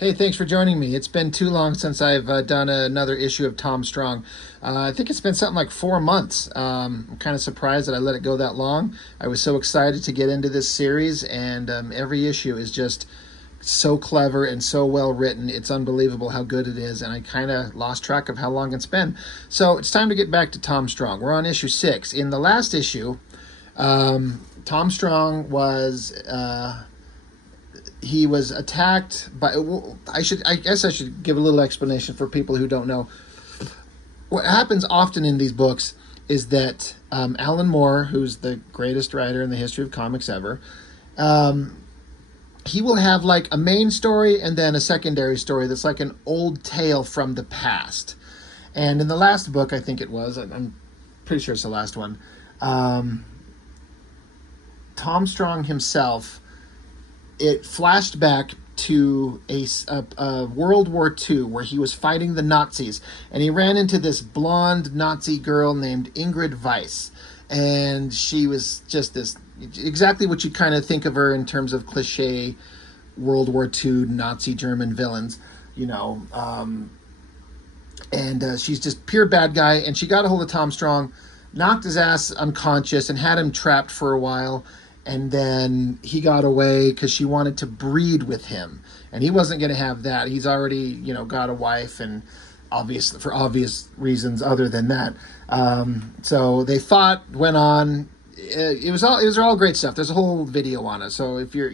Hey, thanks for joining me. It's been too long since I've done another issue of Tom Strong. I think it's been something like 4 months. I'm kind of surprised that I let it go that long. I was so excited to get into this series, and every issue is just so clever and so well written. It's unbelievable how good it is, and I kind of lost track of how long it's been. So it's time to get back to Tom Strong. We're on issue 6. In the last issue, Tom Strong was he was attacked by. I guess I should give a little explanation for people who don't know. What happens often in these books is that Alan Moore, who's the greatest writer in the history of comics ever, he will have like a main story and then a secondary story that's like an old tale from the past. And in the last book, I think it was, I'm pretty sure it's the last one, Tom Strong himself, it flashed back to a World War II where he was fighting the Nazis, and he ran into this blonde Nazi girl named Ingrid Weiss, and she was just this exactly what you kind of think of her in terms of cliche World War II Nazi German villains, you know, and she's just pure bad guy, and she got a hold of Tom Strong, knocked his ass unconscious, and had him trapped for a while. And then he got away because she wanted to breed with him, and he wasn't going to have that. He's already, got a wife, and obviously for obvious reasons other than that. So they fought, went on. It was all great stuff. There's a whole video on it. So if you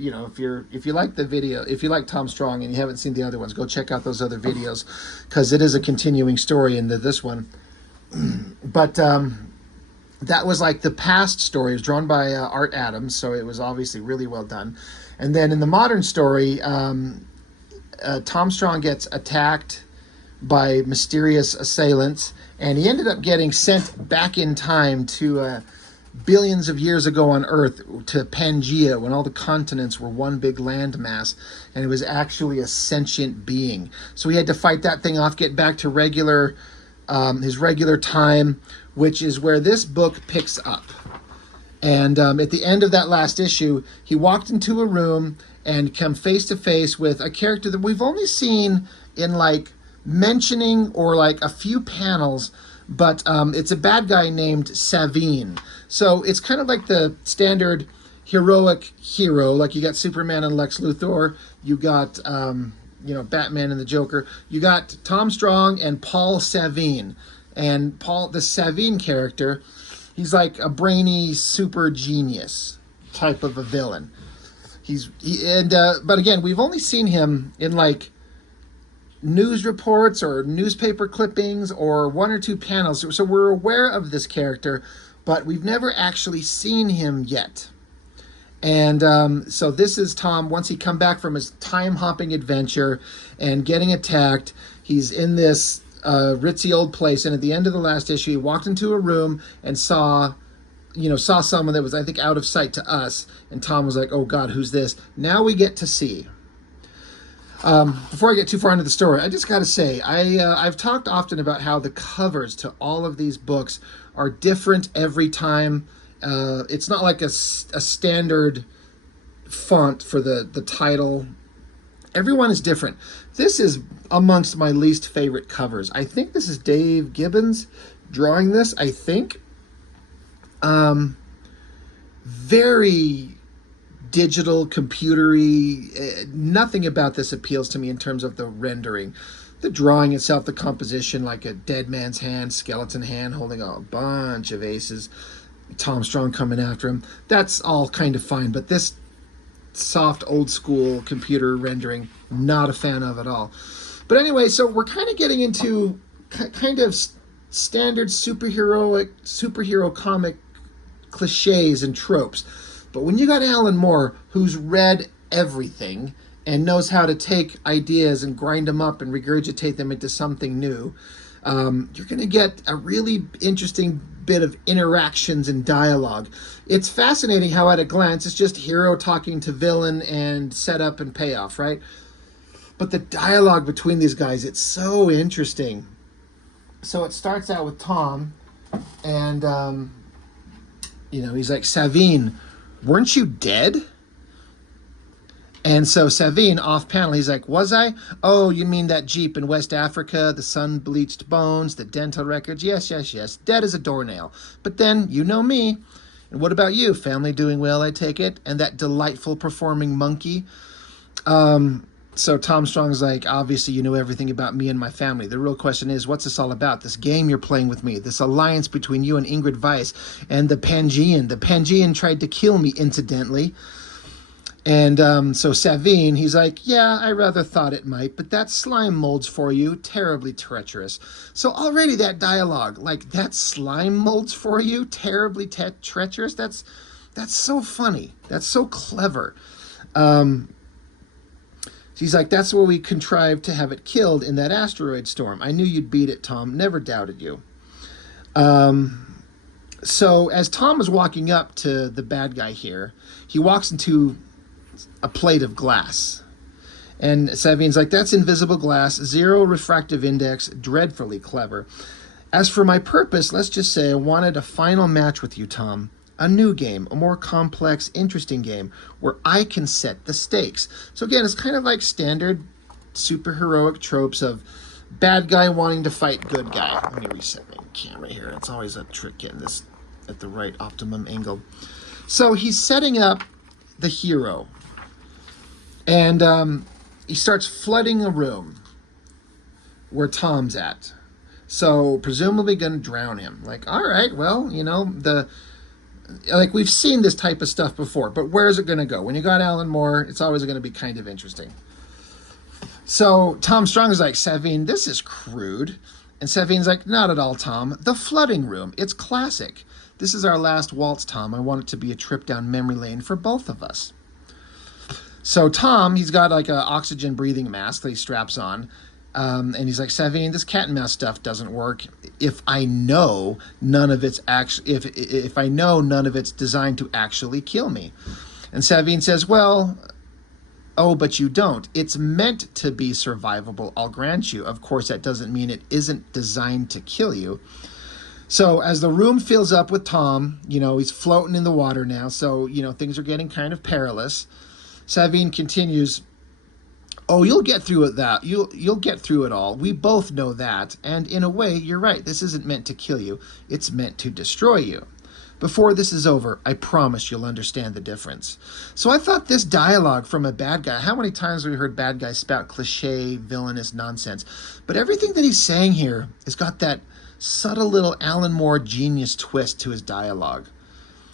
like the video, if you like Tom Strong and you haven't seen the other ones, go check out those other videos because it is a continuing story into this one. But that was like the past story. It was drawn by Art Adams, so it was obviously really well done. And then in the modern story, Tom Strong gets attacked by mysterious assailants, and he ended up getting sent back in time to billions of years ago on Earth, to Pangea, when all the continents were one big landmass, and it was actually a sentient being. So he had to fight that thing off, get back to his regular time, which is where this book picks up. And at the end of that last issue, he walked into a room and come face to face with a character that we've only seen in like mentioning or like a few panels, but it's a bad guy named Savine. So it's kind of like the standard heroic hero, like you got Superman and Lex Luthor, you got Batman and the Joker. You got Tom Strong and Paul Savine. And Paul, the Savine character, he's like a brainy super genius type of a villain. But again, we've only seen him in like news reports or newspaper clippings or one or two panels. So we're aware of this character, but we've never actually seen him yet. And so this is Tom, once he come back from his time-hopping adventure and getting attacked, he's in this ritzy old place, and at the end of the last issue, he walked into a room and saw someone that was, I think, out of sight to us, and Tom was like, oh God, who's this? Now we get to see. Before I get too far into the story, I just got to say, I've talked often about how the covers to all of these books are different every time. It's not like a standard font for the title. Everyone is different. This is amongst my least favorite covers. I think this is Dave Gibbons drawing this, I think. Very digital, computery. Nothing about this appeals to me in terms of the rendering. The drawing itself, the composition, like a dead man's hand, skeleton hand holding a bunch of aces. Tom Strong coming after him. That's all kind of fine, but this soft, old school computer rendering, not a fan of at all. But anyway, so we're kind of getting into kind of standard superhero comic cliches and tropes. But when you got Alan Moore, who's read everything and knows how to take ideas and grind them up and regurgitate them into something new, you're going to get a really interesting bit of interactions and dialogue. It's fascinating how at a glance it's just hero talking to villain and setup and payoff, right? But the dialogue between these guys, it's so interesting. So it starts out with Tom, and he's like, Savine, weren't you dead? And so Savine, off panel, he's like, was I? Oh, you mean that Jeep in West Africa, the sun-bleached bones, the dental records? Yes, yes, yes. Dead as a doornail. But then, you know me. And what about you? Family doing well, I take it? And that delightful performing monkey? So Tom Strong's like, obviously you know everything about me and my family. The real question is, what's this all about? This game you're playing with me, this alliance between you and Ingrid Weiss and the Pangean. The Pangean tried to kill me, incidentally. And so Savine, he's like, yeah, I rather thought it might, but that slime molds for you, terribly treacherous. So already that dialogue, like, that slime molds for you, terribly treacherous, that's so funny. That's so clever. He's like, that's where we contrived to have it killed in that asteroid storm. I knew you'd beat it, Tom. Never doubted you. So as Tom is walking up to the bad guy here, he walks into a plate of glass. And Savine's like, that's invisible glass, 0 refractive index, dreadfully clever. As for my purpose, let's just say I wanted a final match with you, Tom. A new game, a more complex, interesting game, where I can set the stakes. So again, it's kind of like standard superheroic tropes of bad guy wanting to fight good guy. Let me reset my camera here. It's always a trick getting this at the right optimum angle. So he's setting up the hero. And he starts flooding a room where Tom's at. So presumably going to drown him. Like, all right, well, you know, like we've seen this type of stuff before, but where is it going to go? When you got Alan Moore, it's always going to be kind of interesting. So Tom Strong is like, Savine, this is crude. And Savine's like, not at all, Tom. The flooding room, it's classic. This is our last waltz, Tom. I want it to be a trip down memory lane for both of us. So Tom, he's got like an oxygen breathing mask that he straps on. And he's like, Savine, this cat and mouse stuff doesn't work if I know none of it's if I know none of it's designed to actually kill me. And Savine says, well, oh, but you don't. It's meant to be survivable, I'll grant you. Of course, that doesn't mean it isn't designed to kill you. So as the room fills up with Tom, you know, he's floating in the water now, so, you know, things are getting kind of perilous. Savine continues, oh, you'll get through it. You'll get through it all. We both know that. And in a way, you're right. This isn't meant to kill you. It's meant to destroy you. Before this is over, I promise you'll understand the difference. So I thought this dialogue from a bad guy, how many times have we heard bad guys spout cliche, villainous nonsense? But everything that he's saying here has got that subtle little Alan Moore genius twist to his dialogue.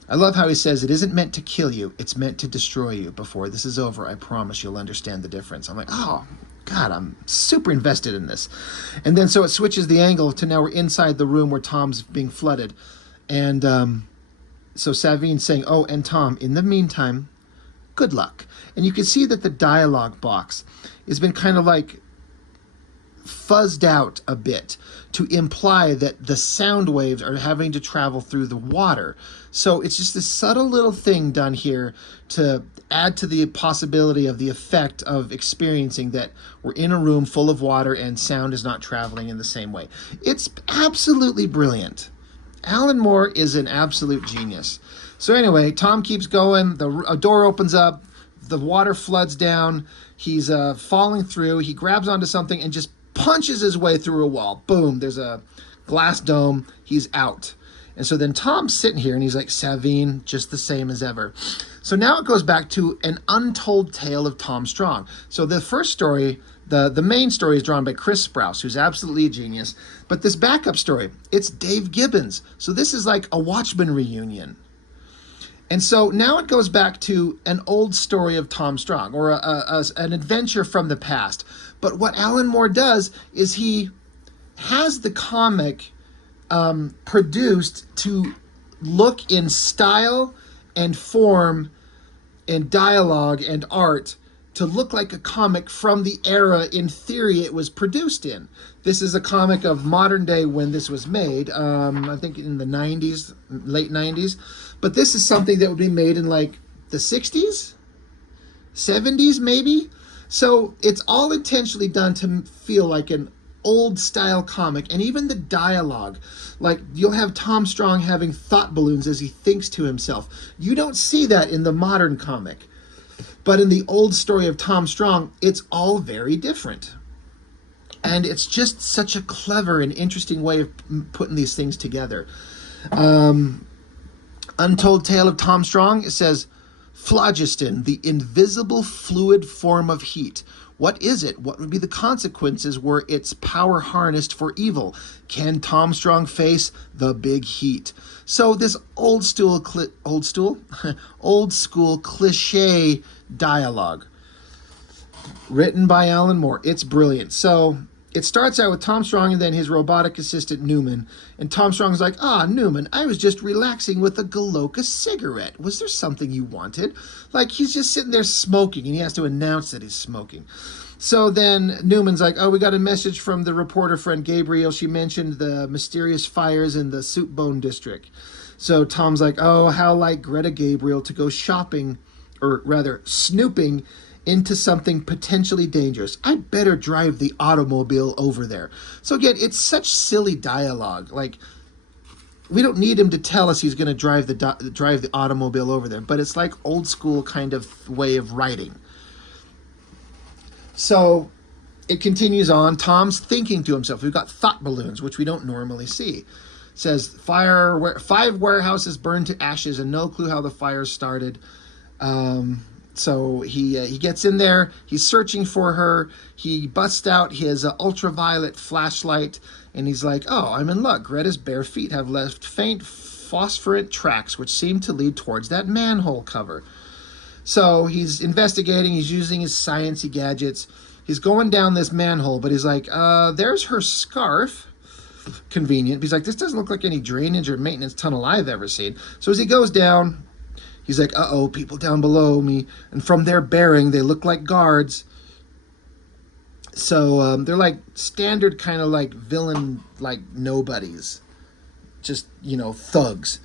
I love how he says, it isn't meant to kill you, it's meant to destroy you. Before this is over, I promise you'll understand the difference. I'm like, oh, God, I'm super invested in this. And then so it switches the angle to now we're inside the room where Tom's being flooded. And so Savine's saying, oh, and Tom, in the meantime, good luck. And you can see that the dialogue box has been kind of like fuzzed out a bit to imply that the sound waves are having to travel through the water. So it's just this subtle little thing done here to add to the possibility of the effect of experiencing that we're in a room full of water and sound is not traveling in the same way. It's absolutely brilliant. Alan Moore is an absolute genius. So anyway, Tom keeps going. A door opens up. The water floods down. He's falling through. He grabs onto something and just punches his way through a wall. Boom, there's a glass dome. He's out. And so then Tom's sitting here and he's like, Savine, just the same as ever. So now it goes back to an untold tale of Tom Strong. So the first story, the main story is drawn by Chris Sprouse, who's absolutely a genius. But this backup story, it's Dave Gibbons. So this is like a Watchmen reunion. And so now it goes back to an old story of Tom Strong, or an adventure from the past. But what Alan Moore does is he has the comic produced to look in style and form and dialogue and art to look like a comic from the era, in theory, it was produced in. This is a comic of modern day when this was made, I think in the 90s, late 90s. But this is something that would be made in like the 60s, 70s maybe. So it's all intentionally done to feel like an old style comic. And even the dialogue, like you'll have Tom Strong having thought balloons as he thinks to himself. You don't see that in the modern comic. But in the old story of Tom Strong, it's all very different. And it's just such a clever and interesting way of putting these things together. Untold Tale of Tom Strong, it says, phlogiston, the invisible fluid form of heat. What is it? What would be the consequences were its power harnessed for evil? Can Tom Strong face the big heat? So this old school cliche dialogue written by Alan Moore. It's brilliant. So it starts out with Tom Strong and then his robotic assistant Newman. And Tom Strong's like, Newman, I was just relaxing with a Galoka cigarette. Was there something you wanted? Like, he's just sitting there smoking, and he has to announce that he's smoking. So then Newman's like, we got a message from the reporter friend Gabriel. She mentioned the mysterious fires in the Soup Bone district. So Tom's like, how like Greta Gabriel to go shopping, or rather snooping, into something potentially dangerous. I better drive the automobile over there. So again, it's such silly dialogue. Like, we don't need him to tell us he's going to drive the automobile over there, but it's like old school kind of way of writing. So it continues on. Tom's thinking to himself. We've got thought balloons, which we don't normally see. It says 5 warehouses burned to ashes and no clue how the fire started. So he gets in there, he's searching for her, he busts out his ultraviolet flashlight, and he's like, I'm in luck. Greta's bare feet have left faint phosphorant tracks which seem to lead towards that manhole cover. So he's investigating, he's using his sciencey gadgets, he's going down this manhole, but he's like, there's her scarf. Convenient. He's like, this doesn't look like any drainage or maintenance tunnel I've ever seen. So as he goes down, he's like, people down below me. And from their bearing, they look like guards. So they're like standard kind of like villain, like nobodies. Just, thugs.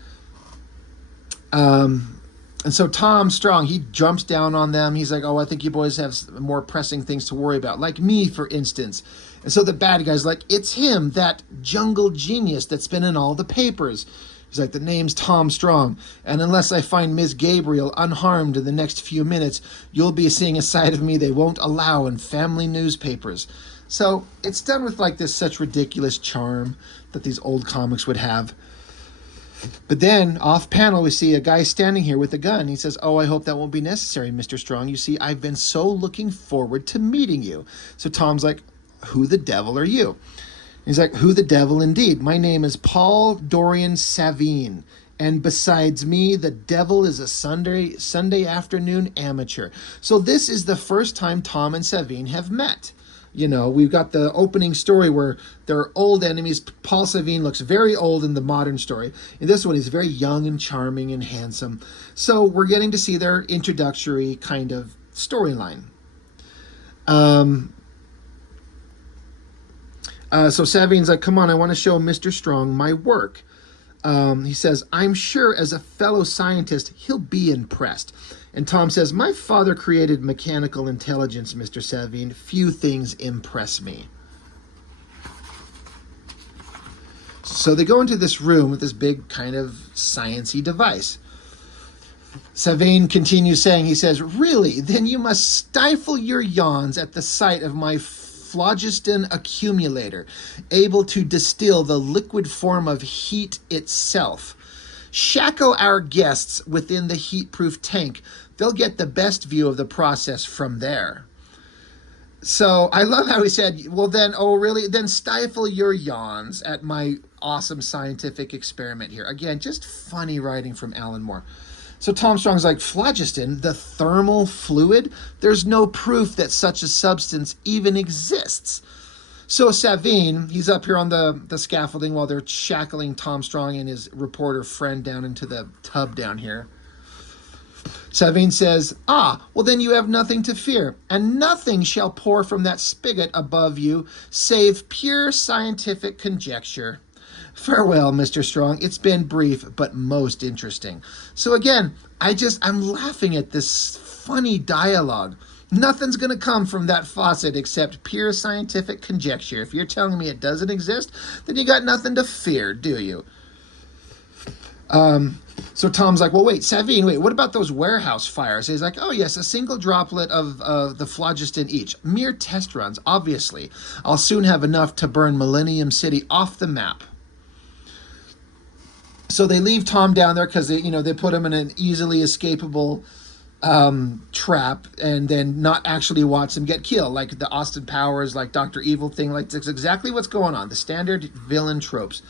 And so Tom Strong, he jumps down on them. He's like, I think you boys have more pressing things to worry about. Like me, for instance. And so the bad guy's like, it's him, that jungle genius that's been in all the papers. He's like, the name's Tom Strong, and unless I find Ms. Gabriel unharmed in the next few minutes, you'll be seeing a side of me they won't allow in family newspapers. So it's done with like this such ridiculous charm that these old comics would have. But then off panel, we see a guy standing here with a gun. He says, I hope that won't be necessary, Mr. Strong. You see, I've been so looking forward to meeting you. So Tom's like, who the devil are you? He's like, who the devil indeed? My name is Paul Dorian Savine. And besides me, the devil is a Sunday afternoon amateur. So this is the first time Tom and Savine have met. We've got the opening story where they're old enemies. Paul Savine looks very old in the modern story. In this one, he's very young and charming and handsome. So we're getting to see their introductory kind of storyline. So Savine's like, come on, I want to show Mr. Strong my work. He says, I'm sure as a fellow scientist, he'll be impressed. And Tom says, my father created mechanical intelligence, Mr. Savine. Few things impress me. So they go into this room with this big kind of sciencey device. Savine continues saying, he says, really, then you must stifle your yawns at the sight of my phlogiston accumulator, able to distill the liquid form of heat itself. Shackle our guests within the heat-proof tank. They'll get the best view of the process from there. So I love how he said, well then, really? Then stifle your yawns at my awesome scientific experiment here. Again, just funny writing from Alan Moore. So Tom Strong's like, phlogiston, the thermal fluid? There's no proof that such a substance even exists. So Savine, he's up here on the scaffolding while they're shackling Tom Strong and his reporter friend down into the tub down here. Savine says, well then you have nothing to fear, and nothing shall pour from that spigot above you, save pure scientific conjecture. Farewell, Mr. Strong. It's been brief, but most interesting. So again, I'm laughing at this funny dialogue. Nothing's going to come from that faucet except pure scientific conjecture. If you're telling me it doesn't exist, then you got nothing to fear, do you? So Tom's like, well, wait, Savine, wait, what about those warehouse fires? He's like, oh, yes, a single droplet of the phlogiston each. Mere test runs, obviously. I'll soon have enough to burn Millennium City off the map. So they leave Tom down there because they put him in an easily escapable trap, and then not actually watch him get killed, like the Austin Powers, like Dr. Evil thing. Like, that's exactly what's going on. The standard villain tropes.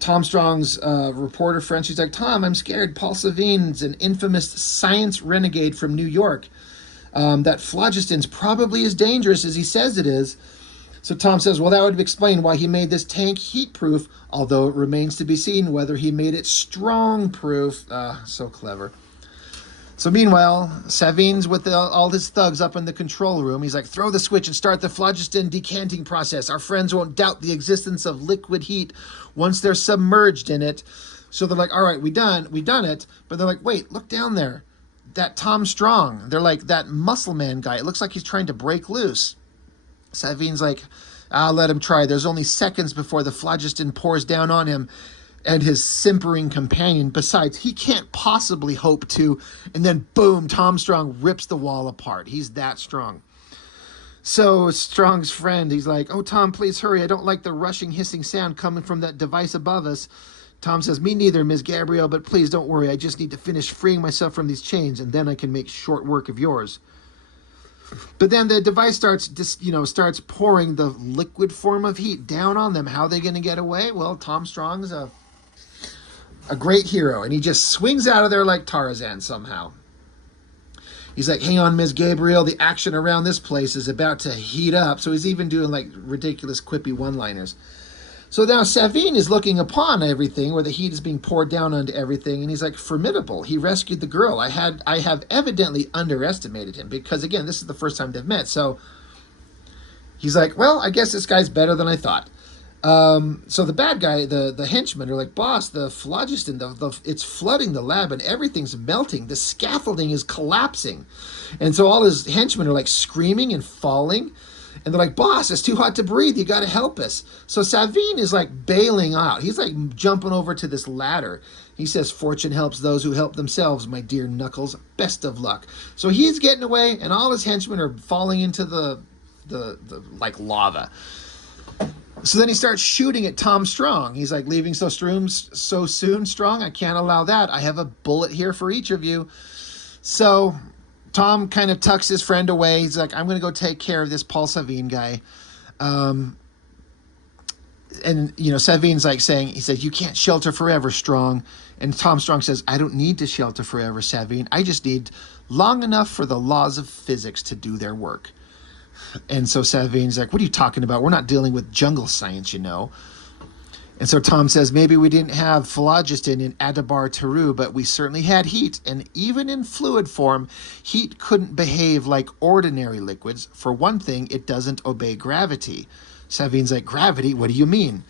Tom Strong's reporter friend, she's like, Tom, I'm scared. Paul Savine's an infamous science renegade from New York. That phlogiston's probably as dangerous as he says it is. So Tom says, well, that would explain why he made this tank heat-proof, although it remains to be seen whether he made it strong-proof. So clever. So meanwhile, Savine's with all his thugs up in the control room. He's like, throw the switch and start the phlogiston decanting process. Our friends won't doubt the existence of liquid heat once they're submerged in it. So they're like, all right, we done it. But they're like, wait, look down there. That Tom Strong. They're like, that muscle man guy. It looks like he's trying to break loose. Savine's like, I'll let him try. There's only seconds before the phlogiston pours down on him and his simpering companion. Besides, he can't possibly hope to. And then, boom, Tom Strong rips the wall apart. He's that strong. So Strong's friend, he's like, oh, Tom, please hurry. I don't like the rushing, hissing sound coming from that device above us. Tom says, me neither, Ms. Gabrielle, but please don't worry. I just need to finish freeing myself from these chains, and then I can make short work of yours. But then the device starts pouring the liquid form of heat down on them. How are they going to get away? Well, Tom Strong's a great hero, and he just swings out of there like Tarzan somehow. He's like, hang on, Ms. Gabriel, the action around this place is about to heat up. So he's even doing like ridiculous quippy one-liners. So now Savine is looking upon everything where the heat is being poured down onto everything, and he's like, formidable. He rescued the girl. I have evidently underestimated him because, again, this is the first time they've met. So he's like, well, I guess this guy's better than I thought. So the bad guy, the henchmen are like, boss, the phlogiston, it's flooding the lab and everything's melting. The scaffolding is collapsing. And so all his henchmen are like screaming and falling. And they're like, boss, it's too hot to breathe. You got to help us. So Savine is like bailing out. He's like jumping over to this ladder. He says, fortune helps those who help themselves, my dear Knuckles. Best of luck. So he's getting away, and all his henchmen are falling into the like lava. So then he starts shooting at Tom Strong. He's like, leaving so soon, Strong? I can't allow that. I have a bullet here for each of you. So Tom kind of tucks his friend away. He's like, I'm going to go take care of this Paul Savine guy. And, Savine's like saying, he says, you can't shelter forever, Strong. And Tom Strong says, I don't need to shelter forever, Savine. I just need long enough for the laws of physics to do their work. And so Savine's like, what are you talking about? We're not dealing with jungle science, you know. And so Tom says, maybe we didn't have phlogiston in Adabar Teru, but we certainly had heat. And even in fluid form, heat couldn't behave like ordinary liquids. For one thing, it doesn't obey gravity. Savine's like, gravity? What do you mean?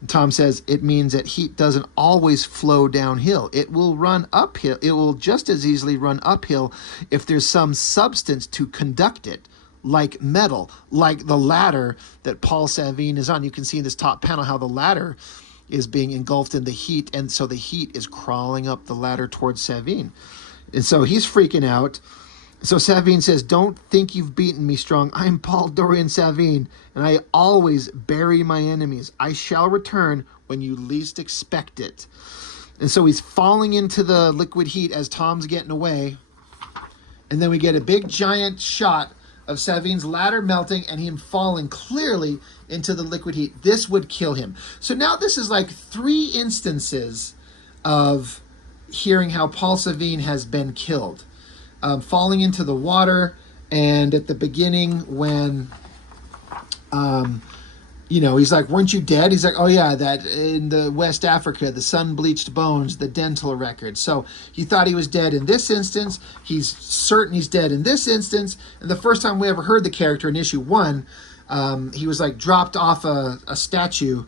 And Tom says, it means that heat doesn't always flow downhill. It will run uphill. It will just as easily run uphill if there's some substance to conduct it. Like metal, like the ladder that Paul Savine is on. You can see in this top panel how the ladder is being engulfed in the heat, and so the heat is crawling up the ladder towards Savine. And so he's freaking out. So Savine says, don't think you've beaten me, Strong. I'm Paul Dorian Savine, and I always bury my enemies. I shall return when you least expect it. And so he's falling into the liquid heat as Tom's getting away. And then we get a big giant shot of Savine's ladder melting and him falling clearly into the liquid heat. This would kill him. So now this is like 3 instances of hearing how Paul Savine has been killed. Falling into the water, and at the beginning when, he's like, weren't you dead? He's like, oh yeah, that in the West Africa, the sun-bleached bones, the dental record. So he thought he was dead in this instance. He's certain he's dead in this instance. And the first time we ever heard the character in issue 1, he was like dropped off a statue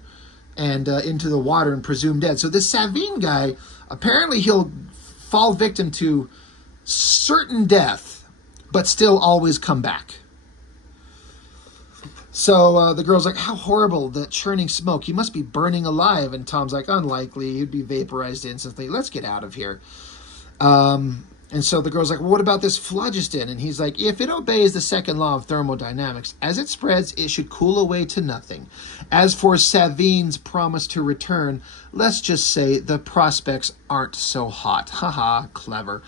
and into the water and presumed dead. So this Savine guy, apparently he'll fall victim to certain death, but still always come back. So the girl's like, how horrible, the churning smoke. He must be burning alive. And Tom's like, unlikely. He'd be vaporized instantly. Let's get out of here. And so the girl's like, well, what about this phlogiston? And he's like, if it obeys the second law of thermodynamics, as it spreads, it should cool away to nothing. As for Savine's promise to return, let's just say the prospects aren't so hot. Haha, clever.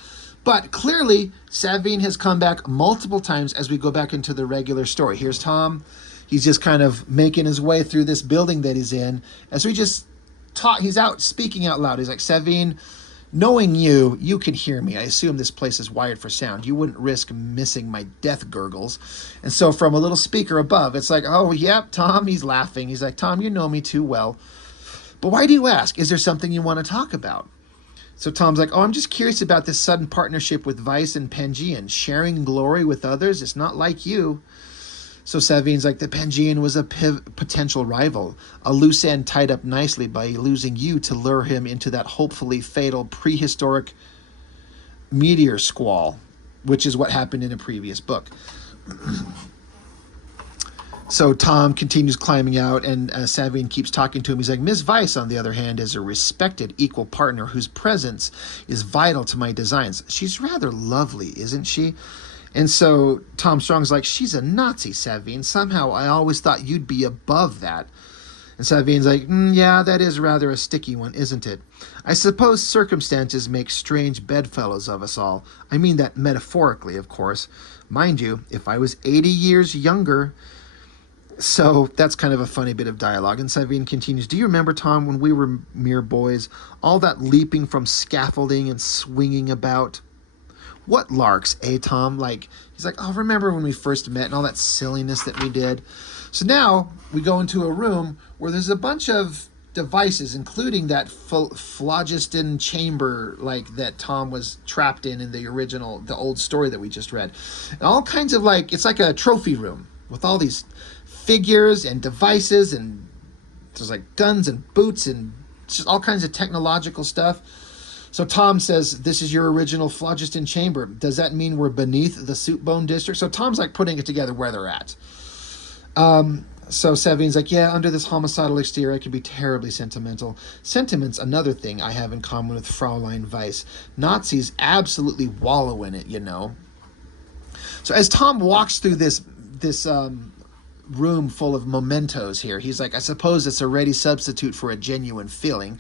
But clearly, Savine has come back multiple times as we go back into the regular story. Here's Tom. He's just kind of making his way through this building that he's in. As we just talk, he's out speaking out loud. He's like, Savine, knowing you can hear me. I assume this place is wired for sound. You wouldn't risk missing my death gurgles. And so from a little speaker above, it's like, oh, yep, Tom. He's laughing. He's like, Tom, you know me too well. But why do you ask? Is there something you want to talk about? So Tom's like, oh, I'm just curious about this sudden partnership with Vice and Pangean. Sharing glory with others. It's not like you. So Savine's like, the Pangean was a potential rival, a loose end tied up nicely by losing you to lure him into that hopefully fatal prehistoric meteor squall, which is what happened in a previous book. So Tom continues climbing out, and Savine keeps talking to him. He's like, Miss Vice, on the other hand, is a respected equal partner whose presence is vital to my designs. She's rather lovely, isn't she? And so Tom Strong's like, she's a Nazi, Savine. Somehow I always thought you'd be above that. And Savine's like, yeah, that is rather a sticky one, isn't it? I suppose circumstances make strange bedfellows of us all. I mean that metaphorically, of course. Mind you, if I was 80 years younger... So that's kind of a funny bit of dialogue. And Savine continues, do you remember, Tom, when we were mere boys, all that leaping from scaffolding and swinging about? What larks, eh, Tom? Like, he's like, oh, remember when we first met and all that silliness that we did? So now we go into a room where there's a bunch of devices, including that phlogiston chamber, like that Tom was trapped in the original, the old story that we just read. And all kinds of it's like a trophy room with all these figures and devices, and there's like guns and boots and just all kinds of technological stuff. So Tom says, this is your original phlogiston chamber. Does that mean we're beneath the soup bone district? So Tom's like putting it together where they're at. So Savine's like, yeah, under this homicidal exterior, I can be terribly sentimental. Sentiment's another thing I have in common with Fraulein Weiss. Nazis absolutely wallow in it, you know. So as Tom walks through this room full of mementos here, he's like, I suppose it's a ready substitute for a genuine feeling.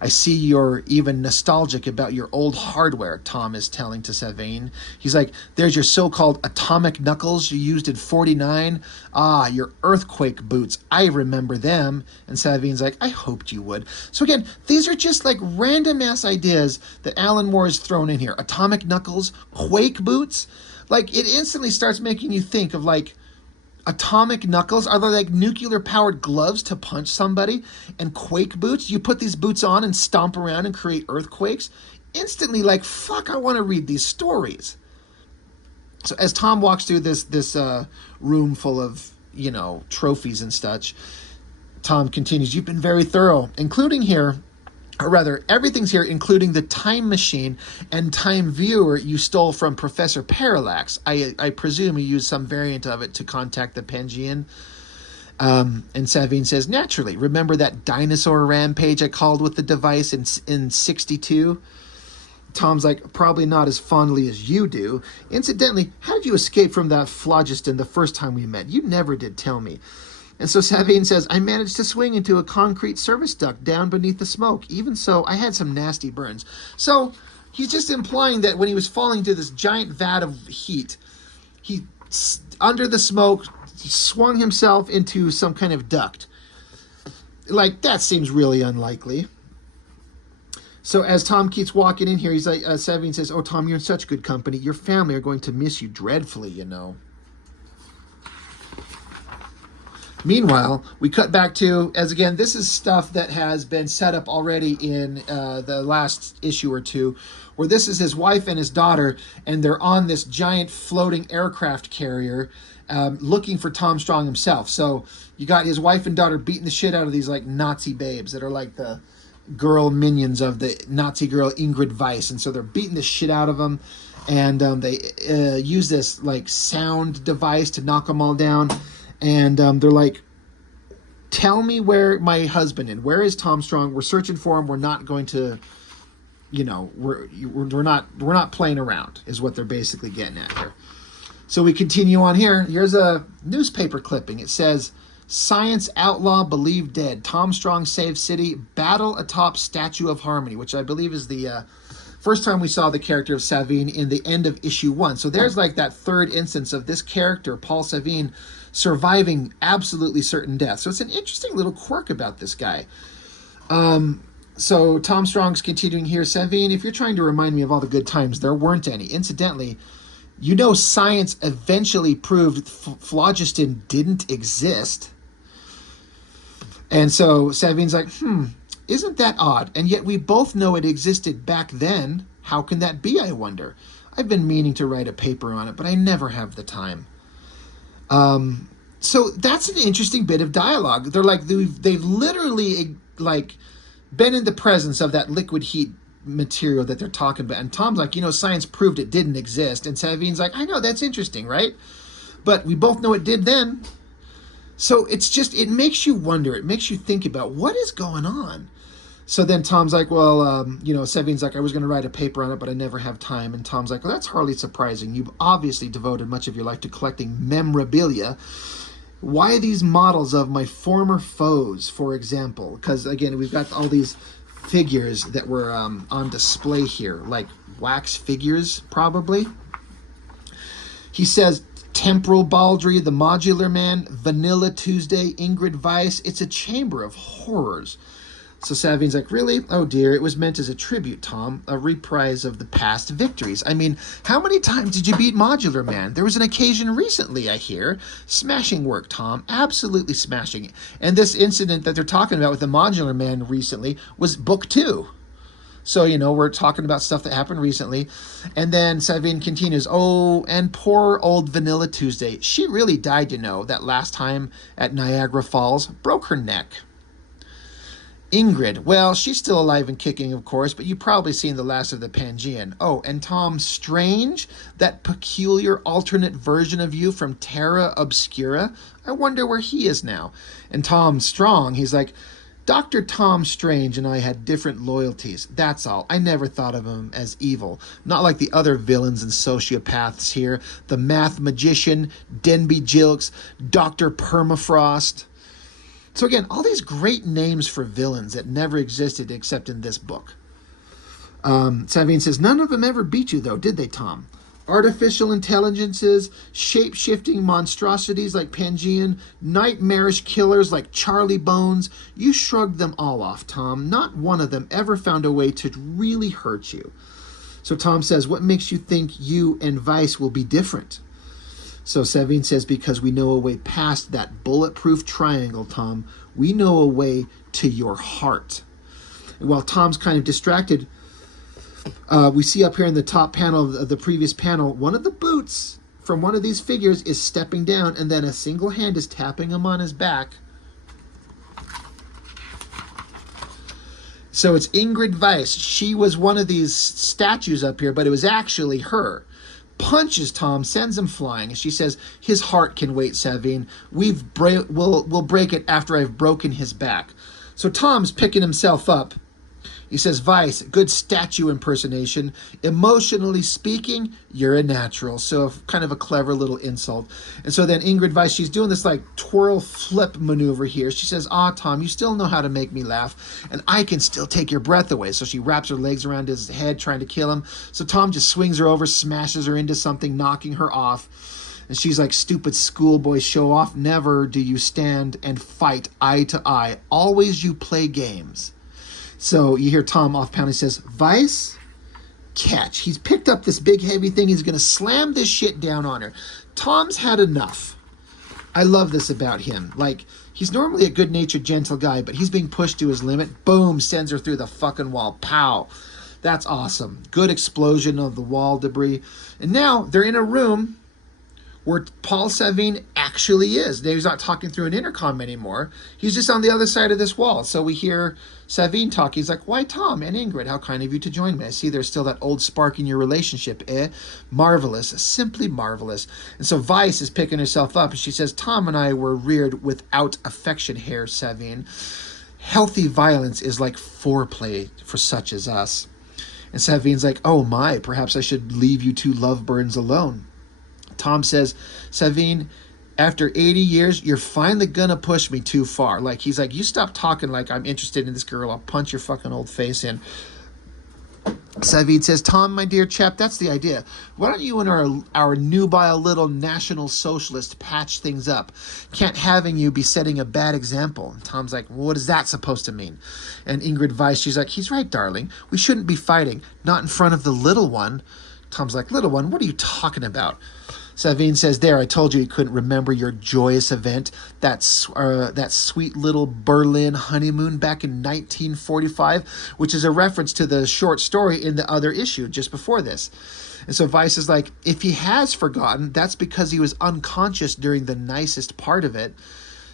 I see you're even nostalgic about your old hardware, Tom is telling to Savine. He's like, there's your so-called atomic knuckles you used in 49. Ah, your earthquake boots. I remember them. And Savine's like, I hoped you would. So again, these are just like random-ass ideas that Alan Moore has thrown in here. Atomic knuckles, quake boots. Like, it instantly starts making you think of like, atomic knuckles? Are they like nuclear powered gloves to punch somebody? And quake boots? You put these boots on and stomp around and create earthquakes? Instantly, like, fuck, I want to read these stories. So as Tom walks through this room full of, trophies and such, Tom continues, you've been very thorough, including here, or rather, everything's here, including the time machine and time viewer you stole from Professor Parallax. I presume you used some variant of it to contact the Pangean. And Savine says, naturally, remember that dinosaur rampage I called with the device in 62? Tom's like, probably not as fondly as you do. Incidentally, how did you escape from that phlogiston the first time we met? You never did tell me. And so Savine says, I managed to swing into a concrete service duct down beneath the smoke. Even so, I had some nasty burns. So he's just implying that when he was falling into this giant vat of heat, he, under the smoke, swung himself into some kind of duct. Like, that seems really unlikely. So as Tom keeps walking in here, he's like, Savine says, oh, Tom, you're in such good company. Your family are going to miss you dreadfully, Meanwhile, we cut back to, as again, this is stuff that has been set up already in the last issue or two, where this is his wife and his daughter, and they're on this giant floating aircraft carrier looking for Tom Strong himself. So you got his wife and daughter beating the shit out of these like Nazi babes that are like the girl minions of the Nazi girl Ingrid Weiss. And so they're beating the shit out of them, and they use this like sound device to knock them all down. And they're like, tell me where my husband is. Where is Tom Strong? We're searching for him. We're not going to, we're not playing around, is what they're basically getting at here. So we continue on here. Here's a newspaper clipping. It says, Science outlaw believed dead. Tom Strong saves city. Battle atop Statue of Harmony, which I believe is the first time we saw the character of Savine in the end of issue 1. So there's like that third instance of this character, Paul Savine, surviving absolutely certain death. So it's an interesting little quirk about this guy. So Tom Strong's continuing here. Savine, if you're trying to remind me of all the good times, there weren't any. Incidentally, science eventually proved phlogiston didn't exist. And so Savine's like, isn't that odd? And yet we both know it existed back then. How can that be, I wonder? I've been meaning to write a paper on it, but I never have the time. So that's an interesting bit of dialogue. They're like, they've literally like been in the presence of that liquid heat material that they're talking about. And Tom's like, science proved it didn't exist. And Savine's like, I know, that's interesting, right? But we both know it did then. So it makes you wonder. It makes you think about what is going on. So then Tom's like, well, Savine's like, I was going to write a paper on it, but I never have time. And Tom's like, well, that's hardly surprising. You've obviously devoted much of your life to collecting memorabilia. Why these models of my former foes, for example? Because, again, we've got all these figures that were on display here, like wax figures, probably. He says, Temporal Baldry, the Modular Man, Vanilla Tuesday, Ingrid Weiss. It's a chamber of horrors. So Savine's like, really? Oh dear, it was meant as a tribute, Tom, a reprise of the past victories. I mean, how many times did you beat Modular Man? There was an occasion recently, I hear. Smashing work, Tom, absolutely smashing. And this incident that they're talking about with the Modular Man recently was book 2. So, we're talking about stuff that happened recently. And then Savine continues, oh, and poor old Vanilla Tuesday. She really died, that last time at Niagara Falls. Broke her neck. Ingrid, well, she's still alive and kicking, of course, but you've probably seen the last of the Pangean. Oh, and Tom Strange, that peculiar alternate version of you from Terra Obscura. I wonder where he is now. And Tom Strong, he's like, Dr. Tom Strange and I had different loyalties. That's all. I never thought of him as evil. Not like the other villains and sociopaths here. The Math Magician, Denby Jilks, Dr. Permafrost. So again, all these great names for villains that never existed except in this book. Savine says, none of them ever beat you though, did they, Tom? Artificial intelligences, shape-shifting monstrosities like Pangean, nightmarish killers like Charlie Bones. You shrugged them all off, Tom. Not one of them ever found a way to really hurt you. So Tom says, what makes you think you and Weiss will be different? So Savine says, because we know a way past that bulletproof triangle, Tom. We know a way to your heart. And while Tom's kind of distracted, we see up here in the top panel of the previous panel, one of the boots from one of these figures is stepping down, and then a single hand is tapping him on his back. So it's Ingrid Weiss. She was one of these statues up here, but it was actually her. Punches Tom, sends him flying. She says, his heart can wait, Savine. We'll break it after I've broken his back. So Tom's picking himself up. He says, Weiss, good statue impersonation. Emotionally speaking, you're a natural. So kind of a clever little insult. And so then Ingrid Weiss, she's doing this like twirl flip maneuver here. She says, Tom, you still know how to make me laugh. And I can still take your breath away. So she wraps her legs around his head, trying to kill him. So Tom just swings her over, smashes her into something, knocking her off. And she's like, stupid schoolboy show off. Never do you stand and fight eye to eye. Always you play games. So you hear Tom off pound. He says, Weiss, catch. He's picked up this big heavy thing. He's going to slam this shit down on her. Tom's had enough. I love this about him. Like, he's normally a good-natured, gentle guy, but he's being pushed to his limit. Boom, sends her through the fucking wall. Pow. That's awesome. Good explosion of the wall debris. And now they're in a room where Paul Savine actually is. He's not talking through an intercom anymore. He's just on the other side of this wall. So we hear Savine talk. He's like, why, Tom and Ingrid, how kind of you to join me. I see there's still that old spark in your relationship, eh? Marvelous, simply marvelous. And so Vice is picking herself up, and she says, Tom and I were reared without affection here, Savine. Healthy violence is like foreplay for such as us. And Savine's like, oh my, perhaps I should leave you two lovebirds alone. Tom says, Savine, after 80 years, you're finally gonna push me too far. Like, he's like, you stop talking like I'm interested in this girl. I'll punch your fucking old face in. Savine says, Tom, my dear chap, that's the idea. Why don't you and our nubile little National Socialist patch things up? Can't having you be setting a bad example. And Tom's like, well, what is that supposed to mean? And Ingrid Weiss, she's like, he's right, darling. We shouldn't be fighting. Not in front of the little one. Tom's like, little one, what are you talking about? Savine says, there, I told you couldn't remember your joyous event, that sweet little Berlin honeymoon back in 1945, which is a reference to the short story in the other issue just before this. And so Vice is like, if he has forgotten, that's because he was unconscious during the nicest part of it.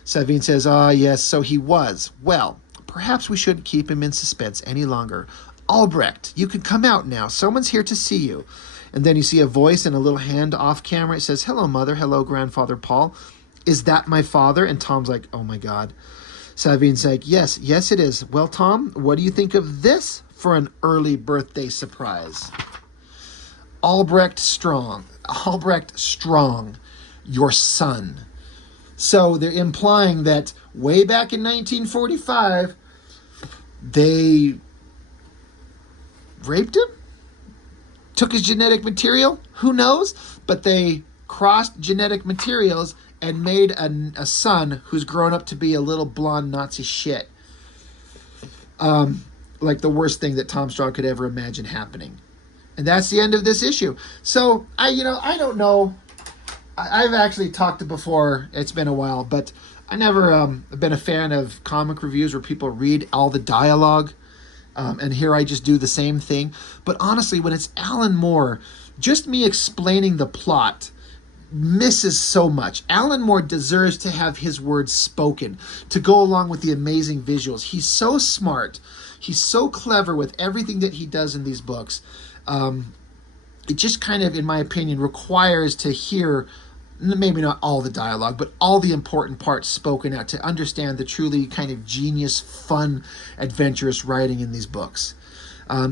Savine says, yes, so he was. Well, perhaps we shouldn't keep him in suspense any longer. Albrecht, you can come out now. Someone's here to see you. And then you see a voice and a little hand off camera. It says, hello, Mother. Hello, Grandfather Paul. Is that my father? And Tom's like, oh, my God. Savine's like, yes, it is. Well, Tom, what do you think of this for an early birthday surprise? Albrecht Strong, your son. So they're implying that way back in 1945, they raped him? Took his genetic material? Who knows? But they crossed genetic materials and made a son who's grown up to be a little blonde Nazi shit. Like the worst thing that Tom Strong could ever imagine happening. And that's the end of this issue. So, I don't know. I've actually talked before. It's been a while. But I never been a fan of comic reviews where people read all the dialogue. And here I just do the same thing. But honestly, when it's Alan Moore, just me explaining the plot misses so much. Alan Moore deserves to have his words spoken to go along with the amazing visuals. He's so smart. He's so clever with everything that he does in these books. It just kind of, in my opinion, requires to hear maybe not all the dialogue, but all the important parts spoken out to understand the truly kind of genius, fun, adventurous writing in these books.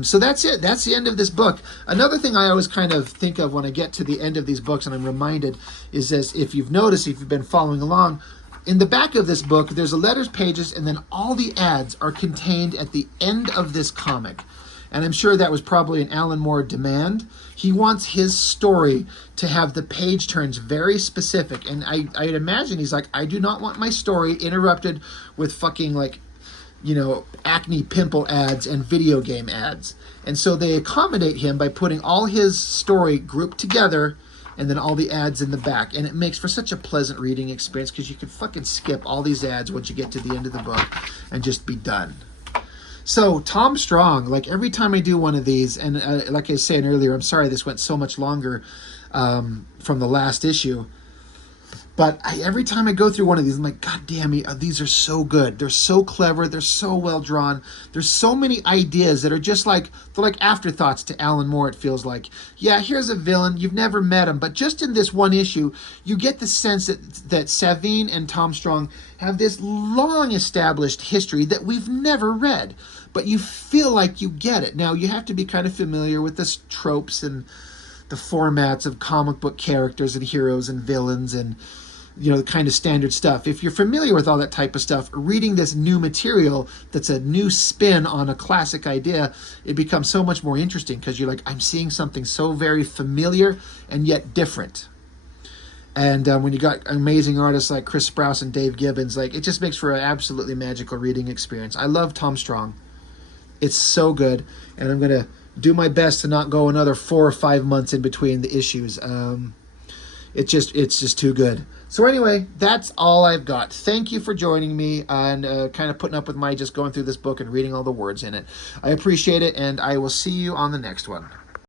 So that's it. That's the end of this book. Another thing I always kind of think of when I get to the end of these books, and I'm reminded, is as if you've noticed, if you've been following along, in the back of this book, there's a letters pages, and then all the ads are contained at the end of this comic. And I'm sure that was probably an Alan Moore demand. He wants his story to have the page turns very specific. And I'd imagine he's like, I do not want my story interrupted with fucking acne pimple ads and video game ads. And so they accommodate him by putting all his story grouped together and then all the ads in the back. And it makes for such a pleasant reading experience because you can fucking skip all these ads once you get to the end of the book and just be done. So, Tom Strong, like every time I do one of these, and like I was saying earlier, I'm sorry this went so much longer from the last issue, but every time I go through one of these, I'm like, God damn it, these are so good. They're so clever. They're so well drawn. There's so many ideas that are just like, they're like afterthoughts to Alan Moore, it feels like. Yeah, here's a villain. You've never met him, but just in this one issue, you get the sense that Savine and Tom Strong have this long-established history that we've never read, but you feel like you get it. Now, you have to be kind of familiar with the tropes and the formats of comic book characters and heroes and villains and, the kind of standard stuff. If you're familiar with all that type of stuff, reading this new material that's a new spin on a classic idea, it becomes so much more interesting because you're like, I'm seeing something so very familiar and yet different. And when you got amazing artists like Chris Sprouse and Dave Gibbons, like it just makes for an absolutely magical reading experience. I love Tom Strong. It's so good, and I'm going to do my best to not go another 4 or 5 months in between the issues. It's just too good. So anyway, that's all I've got. Thank you for joining me and kind of putting up with my just going through this book and reading all the words in it. I appreciate it, and I will see you on the next one.